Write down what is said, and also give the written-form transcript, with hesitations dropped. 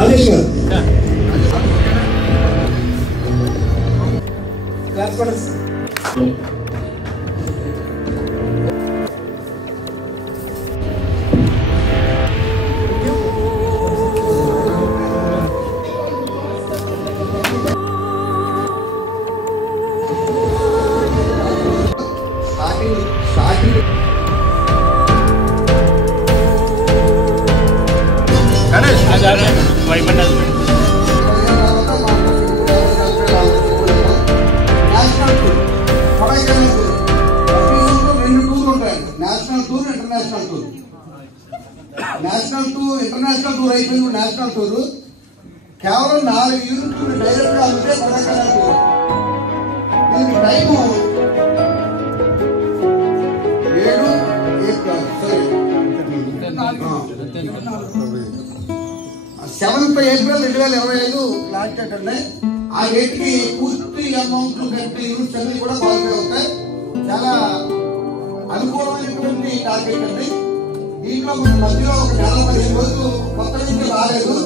రాజేష్ గారు క్లాస్ కూడా national tour international tour అయిపోయింది. నేషనల్ టూర్ కేవలం 4 యూనిట్లు డైరెక్ట్ గా ఉంటే కొడైకెనాల్ టూర్. దీనికి టైము 7th April 2025 లాంచ్ చేయండి. ఆ డేట్ కి పూర్తి అమౌంట్ కట్టి యూనిట్స్ అన్ని కూడా క్వాలిఫై అవుతాయి. చాలా అనుకూలమైనటువంటి టార్గెట్ అండి. దీంట్లో మధ్యలో ఒక 40-15 రోజులు కొత్త నుంచి రాలేదు.